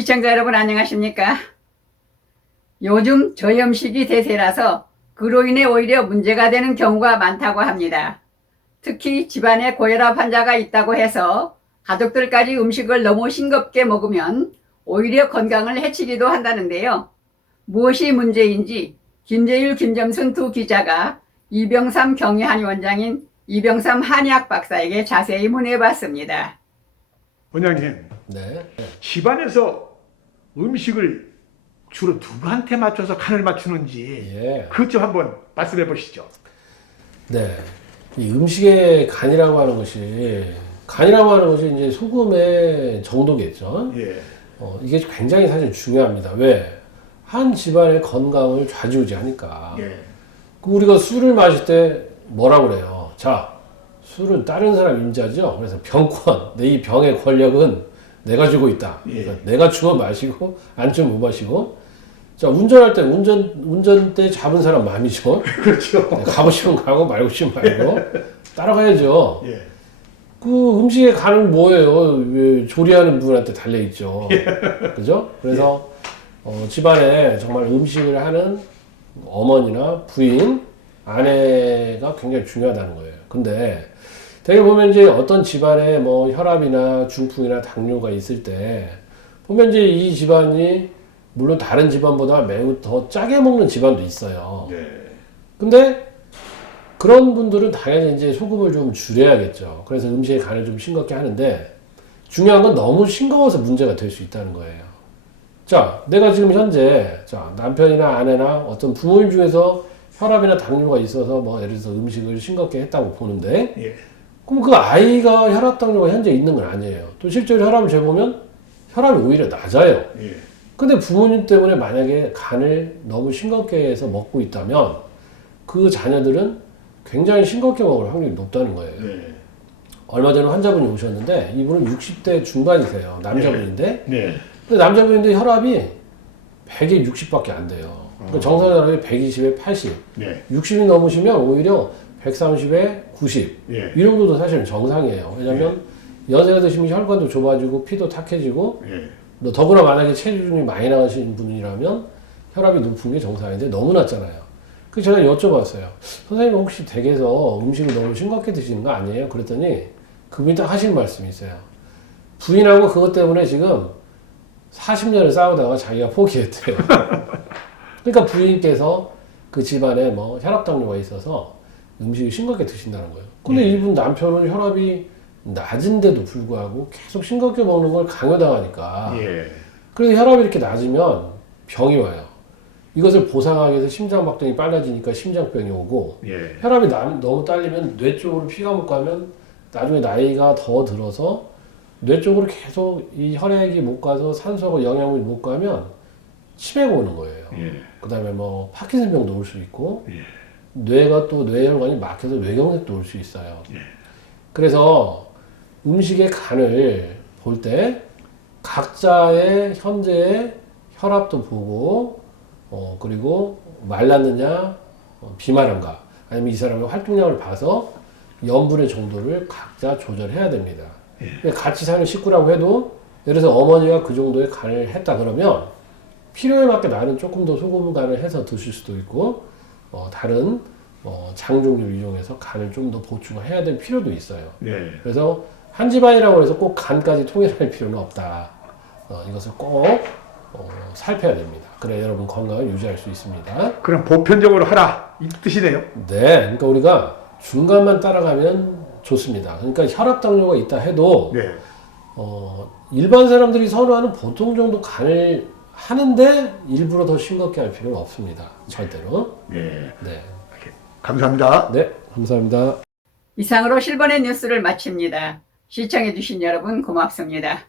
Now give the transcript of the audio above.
시청자 여러분 안녕하십니까? 요즘 저염식이 대세라서 그로 인해 오히려 문제가 되는 경우가 많다고 합니다. 특히 집안에 고혈압 환자가 있다고 해서 가족들까지 음식을 너무 싱겁게 먹으면 오히려 건강을 해치기도 한다는데요. 무엇이 문제인지 김재율, 김점순 두 기자가 이병삼 경희한의원장인 이병삼 한의학 박사에게 자세히 문의해봤습니다. 원장님, 네. 집안에서 음식을 주로 누구한테 맞춰서 간을 맞추는지 예. 그것 좀 한번 말씀해 보시죠. 네. 이 음식의 간이라고 하는 것이 이제 소금의 정도겠죠. 예. 이게 굉장히 사실 중요합니다. 왜? 한 집안의 건강을 좌지우지하니까. 예. 그럼 우리가 술을 마실 때 뭐라고 그래요? 자, 술은 다른 사람 임자죠. 그래서 병권, 내 이 병의 권력은 내가 주고 있다. 예. 그러니까 내가 주어 마시고 안 주면 못 마시고. 자, 운전할 때 운전대 잡은 사람 마음이죠. 그렇죠. 가고 싶으면 가고 말고 싶으면 말고 따라가야죠. 예. 그 음식의 간은 뭐예요? 왜 조리하는 분한테 달려 있죠. 그죠? 그래서 집안에 정말 음식을 하는 어머니나 부인, 아내가 굉장히 중요하다는 거예요. 근데 되게 보면 이제 어떤 집안에 뭐 혈압이나 중풍이나 당뇨가 있을 때 보면 이제 이 집안이 물론 다른 집안보다 매우 더 짜게 먹는 집안도 있어요. 네. 근데 그런 분들은 당연히 이제 소금을 좀 줄여야겠죠. 그래서 음식의 간을 좀 싱겁게 하는데 중요한 건 너무 싱거워서 문제가 될 수 있다는 거예요. 자, 내가 지금 현재 남편이나 아내나 어떤 부모님 중에서 혈압이나 당뇨가 있어서 뭐 예를 들어서 음식을 싱겁게 했다고 보는데 예. 그럼 그 아이가 혈압 당뇨가 현재 있는 건 아니에요. 또 실제로 혈압을 재보면 혈압이 오히려 낮아요. 예. 근데 부모님 때문에 만약에 간을 너무 싱겁게 해서 먹고 있다면 그 자녀들은 굉장히 싱겁게 먹을 확률이 높다는 거예요. 네. 얼마 전에 환자분이 오셨는데 이분은 60대 중반이세요. 남자분인데. 네. 근데 남자분인데 혈압이 100에 60밖에 안 돼요. 그러니까 정상 혈압이 120에 80. 네. 60이 넘으시면 오히려 130에 90. 예. 이 정도도 사실은 정상이에요. 왜냐면 연세가 드시면 혈관도 좁아지고 피도 탁해지고 예. 더구나 만약에 체중이 많이 나가신 분이라면 혈압이 높은 게 정상인데 너무 낮잖아요. 그래서 제가 여쭤봤어요. 선생님 혹시 댁에서 음식을 너무 싱겁게 드시는 거 아니에요? 그랬더니 그분이 딱 하시는 말씀이 있어요. 부인하고 그것 때문에 지금 40년을 싸우다가 자기가 포기했대요. 그러니까 부인께서 그 집안에 뭐 혈압당뇨가 있어서 음식을 싱겁게 드신다는 거예요. 근데 이분 남편은 혈압이 낮은데도 불구하고 계속 싱겁게 먹는 걸 강요당하니까 예. 그래서 혈압이 이렇게 낮으면 병이 와요. 이것을 보상하기 위해서 심장박동이 빨라지니까 심장병이 오고 예. 혈압이 너무 딸리면 뇌 쪽으로 피가 못 가면 나중에 나이가 더 들어서 뇌 쪽으로 계속 이 혈액이 못 가서 산소하고 영양분이 못 가면 치매가 오는 거예요. 예. 그 다음에 뭐 파킨슨병도 올 수 있고 예. 뇌가 또 뇌혈관이 막혀서 뇌경색도 올 수 있어요. 예. 그래서 음식의 간을 볼 때 각자의 현재의 혈압도 보고 그리고 말랐느냐 비만한가 아니면 이 사람의 활동량을 봐서 염분의 정도를 각자 조절해야 됩니다. 같이 사는 식구라고 해도 예를 들어서 어머니가 그 정도의 간을 했다 그러면 필요에 맞게 나는 조금 더 소금 간을 해서 드실 수도 있고 다른 장 종류를 이용해서 간을 좀 더 보충을 해야 될 필요도 있어요. 네. 그래서 한 집안이라고 해서 꼭 간까지 통일할 필요는 없다. 이것을 꼭 살펴야 됩니다. 그래 여러분 건강을 유지할 수 있습니다. 그럼 보편적으로 하라 이 뜻이네요. 네, 그러니까 우리가 중간만 따라가면 좋습니다. 그러니까 혈압 당뇨가 있다 해도 네. 일반 사람들이 선호하는 보통 정도 간을 하는데 일부러 더 싱겁게 할 필요는 없습니다. 절대로. 네. 네. 감사합니다. 네, 감사합니다. 이상으로 실버넷 뉴스를 마칩니다. 시청해주신 여러분 고맙습니다.